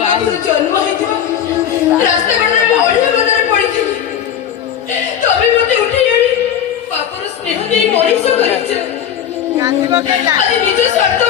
ପାଖରୁ ଜନ୍ମ ହେଇଥିବ ରାସ୍ତା କଡ଼ରେ ଅଳିଆ ଗଦାରେ ପଡ଼ିଥିଲି। ତମେ ମତେ ଉଠେଇ ଆଣି ବାପର ସ୍ନେହ ଦେଇ ମଣିଷ କରିଛ। ଆଜି ନିଜ ସ୍ୱାର୍ଥ